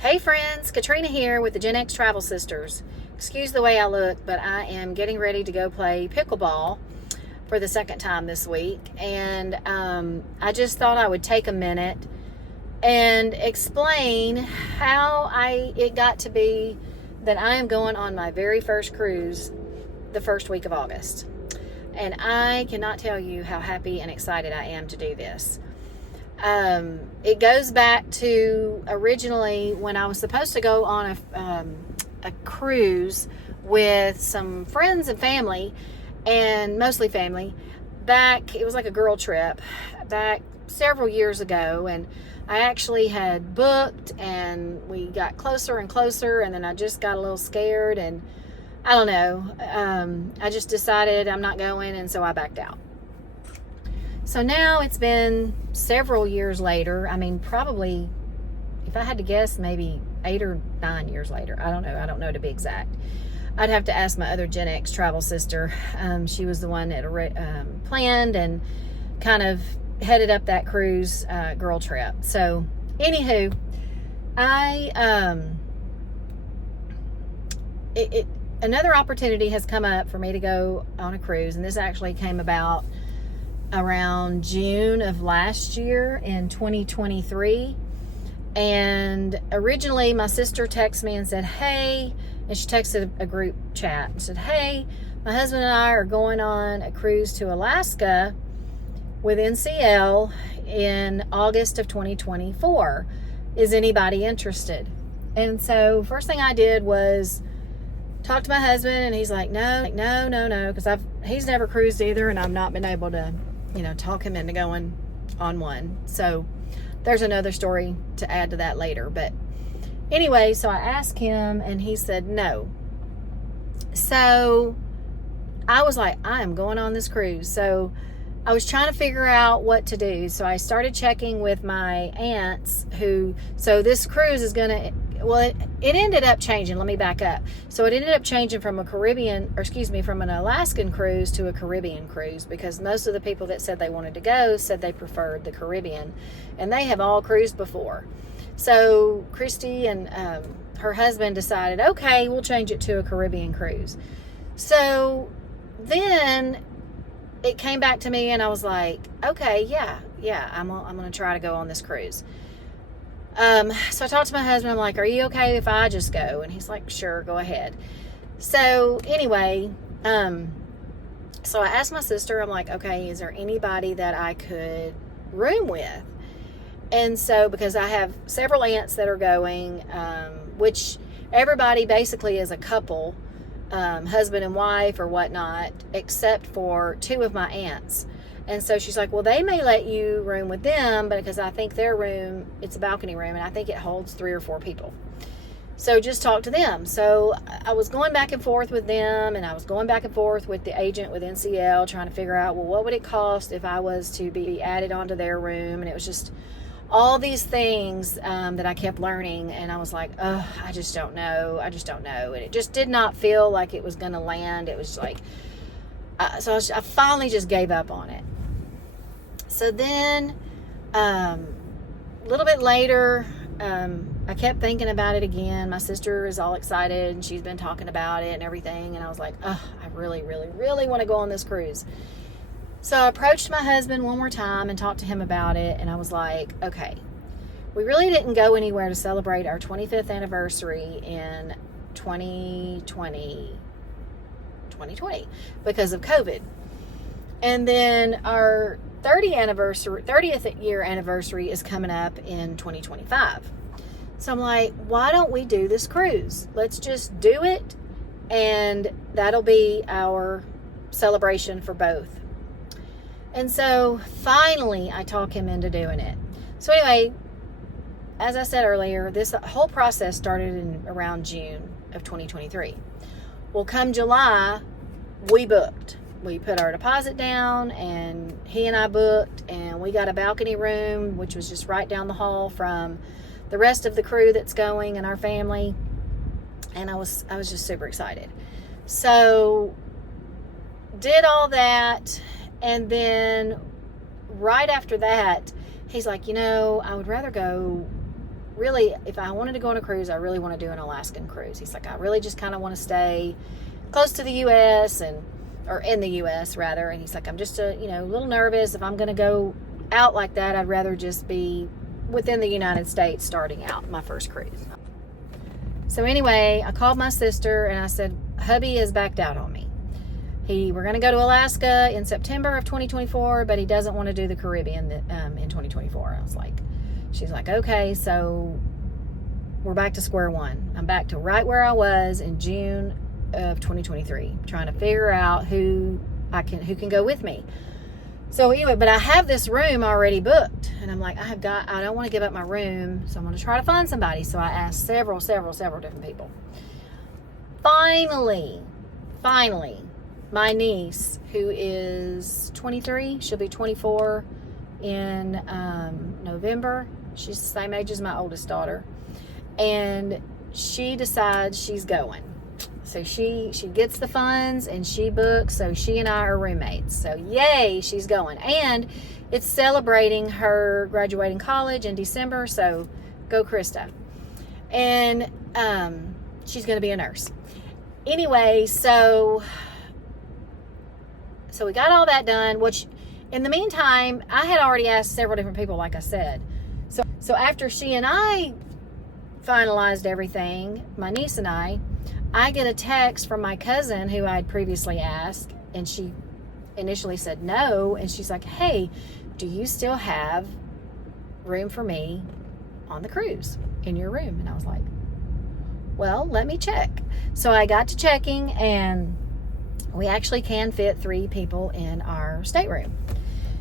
Hey friends, Katrina here with the GenXTravelSisters. Excuse the way I look, but I am getting ready to go play pickleball for the second time this week. And I just thought I would take a minute and explain how it got to be that I am going on my very first cruise the first week of August. And I cannot tell you how happy and excited I am to do this. It goes back to originally when I was supposed to go on a cruise with some friends and family, and mostly family, it was like a girl trip back several years ago, and I actually had booked, and we got closer and closer, and then I just got a little scared, and I don't know, I just decided I'm not going, and so I backed out. So now it's been several years later. I mean, probably, if I had to guess, maybe 8 or 9 years later. I don't know to be exact. I'd have to ask my other Gen X travel sister. She was the one that planned and kind of headed up that cruise girl trip. So, anywho, another opportunity has come up for me to go on a cruise, and this actually came about around June of last year in 2023. And originally my sister texted me and said, hey, and she texted a group chat and said, hey, my husband and I are going on a cruise to Alaska with NCL in August of 2024. Is anybody interested? And so first thing I did was talk to my husband, and he's like, no, because he's never cruised either, and I've not been able to talk him into going on one. So there's another story to add to that later. But anyway, so I asked him, and he said no. So I was like, I am going on this cruise. So I was trying to figure out what to do. So I started checking with my aunts so this cruise is going to, it ended up changing. Let me back up. So it ended up changing from from an Alaskan cruise to a Caribbean cruise, because most of the people that said they wanted to go said they preferred the Caribbean, and they have all cruised before. So Christy and her husband decided, okay, we'll change it to a Caribbean cruise. So then it came back to me, and I was like, okay, yeah, I'm going to try to go on this cruise. So I talked to my husband. I'm like, are you okay if I just go? And he's like, sure, go ahead. So anyway, so I asked my sister, I'm like, okay, is there anybody that I could room with? And so, because I have several aunts that are going, which everybody basically is a couple, husband and wife or whatnot, except for 2 of my aunts. And so she's like, well, they may let you room with them, but because I think their room, it's a balcony room, and I think it holds 3 or 4 people. So just talk to them. So I was going back and forth with them, and I was going back and forth with the agent with NCL, trying to figure out, well, what would it cost if I was to be added onto their room? And it was just all these things that I kept learning, and I was like, oh, I just don't know. And it just did not feel like it was going to land. It was like, so I finally just gave up on it. So then, a little bit later, I kept thinking about it again. My sister is all excited, and she's been talking about it and everything. And I was like, oh, I really, really, really want to go on this cruise. So I approached my husband one more time and talked to him about it. And I was like, okay, we really didn't go anywhere to celebrate our 25th anniversary in 2020 because of COVID. And then our 30th year anniversary is coming up in 2025. So I'm like, why don't we do this cruise? Let's just do it, and that'll be our celebration for both. And so finally I talk him into doing it. So anyway, as I said earlier, this whole process started in around June of 2023. Well, come July, we booked. We put our deposit down, and he and I booked, and we got a balcony room, which was just right down the hall from the rest of the crew that's going and our family. And I was just super excited. So did all that, and then right after that, he's like, I would rather go really, if I wanted to go on a cruise, I really want to do an Alaskan cruise. He's like, I really just kind of want to stay close to the U.S. or in the U.S. rather. And he's like, I'm just a little nervous. If I'm going to go out like that, I'd rather just be within the United States starting out my first cruise. So anyway, I called my sister and I said, hubby has backed out on me. We're going to go to Alaska in September of 2024, but he doesn't want to do the Caribbean in 2024. She's like, okay, so we're back to square one. I'm back to right where I was in June of 2023, trying to figure out who can go with me. So anyway, but I have this room already booked, and I'm like, I don't want to give up my room, so I'm going to try to find somebody. So I asked several different people. Finally, my niece, who is 23, she'll be 24 in November. She's the same age as my oldest daughter, and she decides she's going. So she gets the funds and she books, so she and I are roommates. So yay, she's going. And it's celebrating her graduating college in December, so go Krista. And she's going to be a nurse. Anyway, so we got all that done, which in the meantime, I had already asked several different people, like I said. So after she and I finalized everything, my niece and I get a text from my cousin who I'd previously asked, and she initially said no, and she's like, hey, do you still have room for me on the cruise in your room? And I was like, well, let me check. So I got to checking, and we actually can fit 3 people in our stateroom,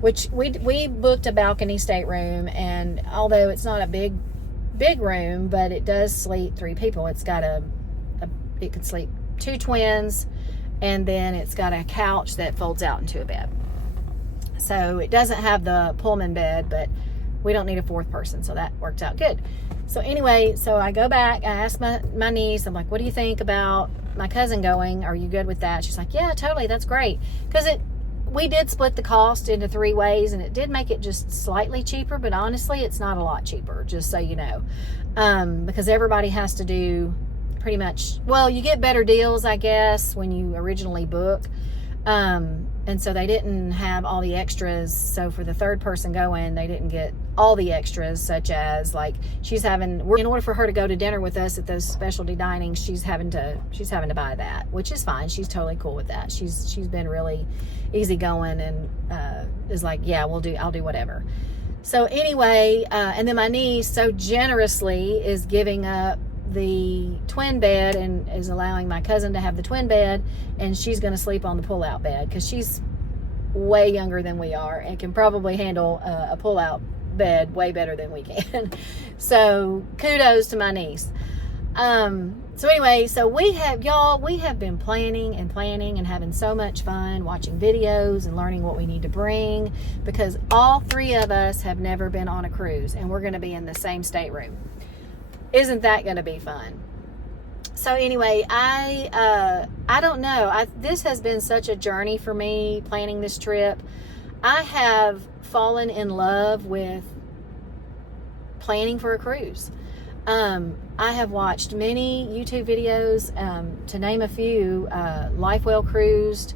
which we booked a balcony stateroom, and although it's not a big room, but it does sleep 3 people. It's got it can sleep 2 twins, and then it's got a couch that folds out into a bed. So it doesn't have the Pullman bed, but we don't need a 4th person, so that worked out good. So anyway, so I go back, I ask my niece, I'm like, what do you think about my cousin going? Are you good with that? She's like, yeah, totally, that's great. Because we did split the cost into 3 ways, and it did make it just slightly cheaper, but honestly, it's not a lot cheaper, just so you know. Because everybody has to do pretty much, well, you get better deals, I guess, when you originally book. And so they didn't have all the extras. So for the 3rd person going, they didn't get all the extras, such as like in order for her to go to dinner with us at those specialty dinings, she's having to buy that, which is fine. She's totally cool with that. She's been really easygoing and is like, yeah, I'll do whatever. So anyway, and then my niece so generously is giving up the twin bed and is allowing my cousin to have the twin bed, and she's going to sleep on the pull-out bed because she's way younger than we are and can probably handle a pull-out bed way better than we can. So kudos to my niece. So anyway, so we have been planning and having so much fun watching videos and learning what we need to bring, because all 3 of us have never been on a cruise, and we're going to be in the same stateroom. Isn't that going to be fun? So anyway, I don't know. This has been such a journey for me, planning this trip. I have fallen in love with planning for a cruise. I have watched many YouTube videos, to name a few, Life Well Cruised,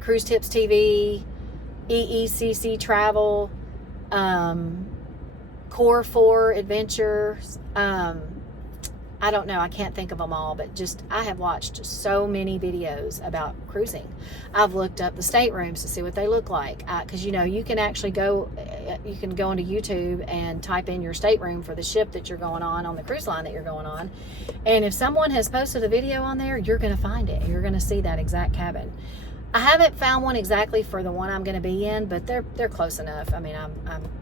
Cruise Tips TV, EECC Travel, Core 4 Adventures. I don't know, I can't think of them all, but I have watched so many videos about cruising. I've looked up the staterooms to see what they look like, because you can actually go into YouTube and type in your stateroom for the ship that you're going on the cruise line that you're going on, and if someone has posted a video on there, you're going to find it. You're going to see that exact cabin. I haven't found one exactly for the one I'm going to be in, but they're close enough. I mean, I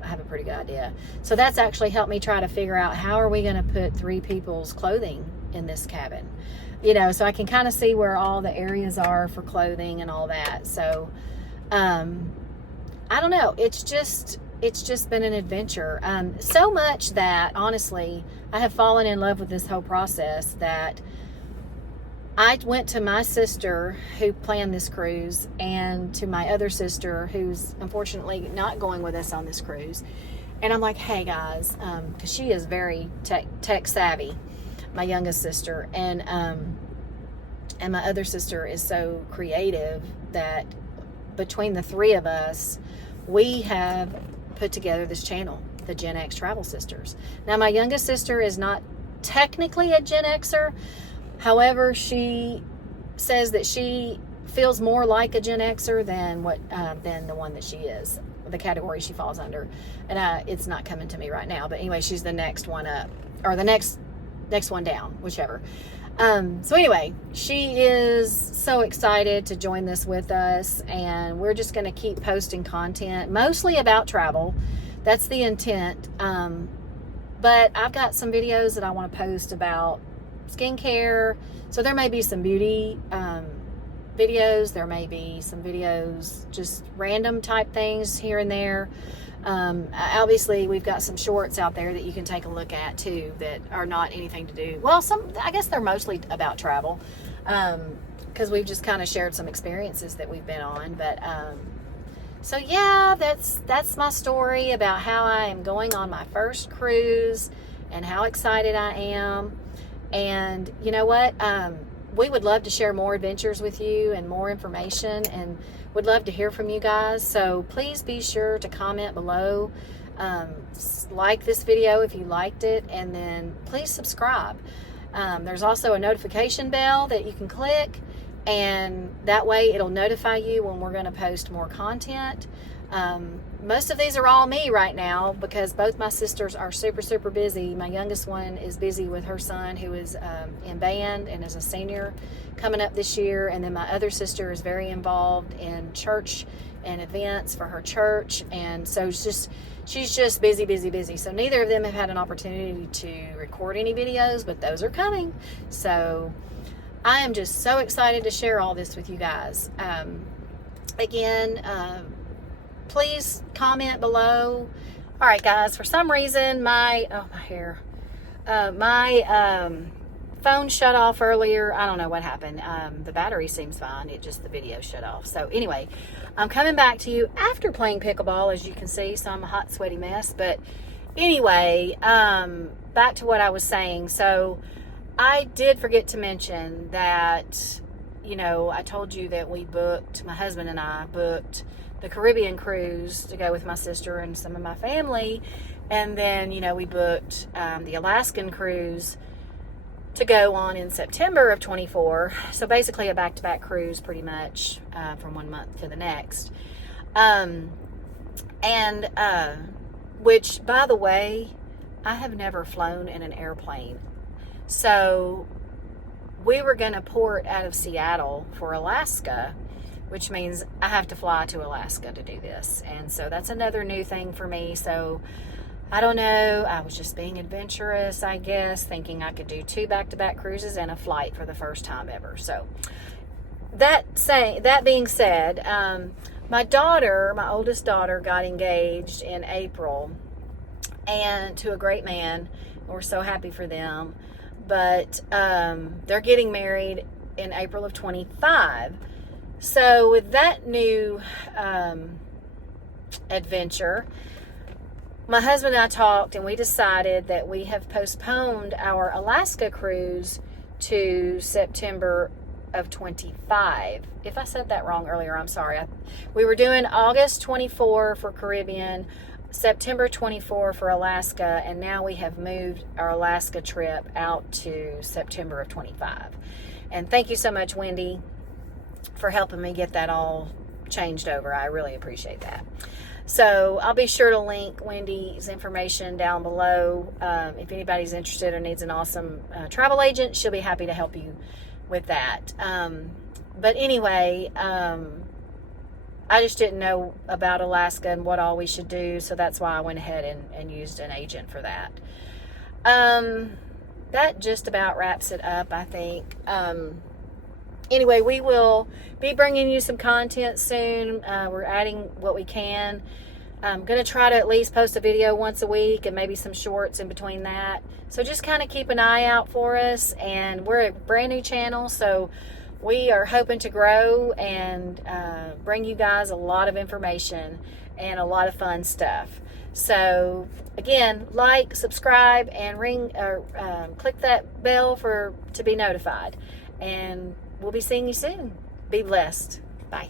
have a pretty good idea. So that's actually helped me try to figure out how are we going to put 3 people's clothing in this cabin. So I can kind of see where all the areas are for clothing and all that. So, I don't know. It's just been an adventure. So much that, honestly, I have fallen in love with this whole process that I went to my sister who planned this cruise and to my other sister who's unfortunately not going with us on this cruise. And I'm like, hey guys, because she is very tech savvy, my youngest sister, and my other sister is so creative that between the three of us, we have put together this channel, the Gen X Travel Sisters. Now, my youngest sister is not technically a Gen Xer. However, she says that she feels more like a Gen Xer than the one that she is, the category she falls under. And it's not coming to me right now, but anyway, she's the next one up, or the next one down, whichever. So anyway, she is so excited to join this with us, and we're just going to keep posting content, mostly about travel. That's the intent. But I've got some videos that I want to post about skincare. So there may be some beauty videos. There may be some videos, just random type things here and there. Obviously, we've got some shorts out there that you can take a look at too that are not anything to do. Well, I guess they're mostly about travel, because we've just kind of shared some experiences that we've been on. But so yeah, that's my story about how I am going on my first cruise and how excited I am. And you know what? We would love to share more adventures with you and more information, and would love to hear from you guys. So please be sure to comment below, like this video if you liked it, and then please subscribe. There's also a notification bell that you can click, and that way it'll notify you when we're going to post more content. Most of these are all me right now because both my sisters are super busy. My youngest one is busy with her son, who is in band and is a senior coming up this year. And then my other sister is very involved in church and events for her church. And so she's just busy. So neither of them have had an opportunity to record any videos, but those are coming. So I am just so excited to share all this with you guys. Again, please comment below. All right, guys, for some reason, my phone shut off earlier. I don't know what happened. The battery seems fine. The video shut off. So anyway, I'm coming back to you after playing pickleball, as you can see. So I'm a hot, sweaty mess. But anyway, back to what I was saying. So I did forget to mention that, I told you that my husband and I booked the Caribbean cruise to go with my sister and some of my family. And then, we booked the Alaskan cruise to go on in September of 24. So basically a back-to-back cruise pretty much from one month to the next. Which, by the way, I have never flown in an airplane. So we were going to port out of Seattle for Alaska, which means I have to fly to Alaska to do this. And so that's another new thing for me. So I don't know. I was just being adventurous, I guess, thinking I could do 2 back-to-back cruises and a flight for the first time ever. So that being said, my oldest daughter got engaged in April and to a great man. We're so happy for them. But they're getting married in April of 25. So with that new adventure, my husband and I talked, and we decided that we have postponed our Alaska cruise to September of 25. If I said that wrong earlier, I'm sorry. We were doing August 24 for Caribbean, September 24 for Alaska, and now we have moved our Alaska trip out to September of 25. And thank you so much, Wendy, for helping me get that all changed over. I really appreciate that. So I'll be sure to link Wendy's information down below. If anybody's interested or needs an awesome travel agent, she'll be happy to help you with that. But anyway, I just didn't know about Alaska and what all we should do, so that's why I went ahead and used an agent for that. That just about wraps it up, I think. Anyway, we will be bringing you some content soon. We're adding what we can. I'm going to try to at least post a video once a week and maybe some shorts in between that. So just kind of keep an eye out for us. And we're a brand new channel, so we are hoping to grow and bring you guys a lot of information and a lot of fun stuff. So again, like, subscribe, and click that bell to be notified. And we'll be seeing you soon. Be blessed. Bye.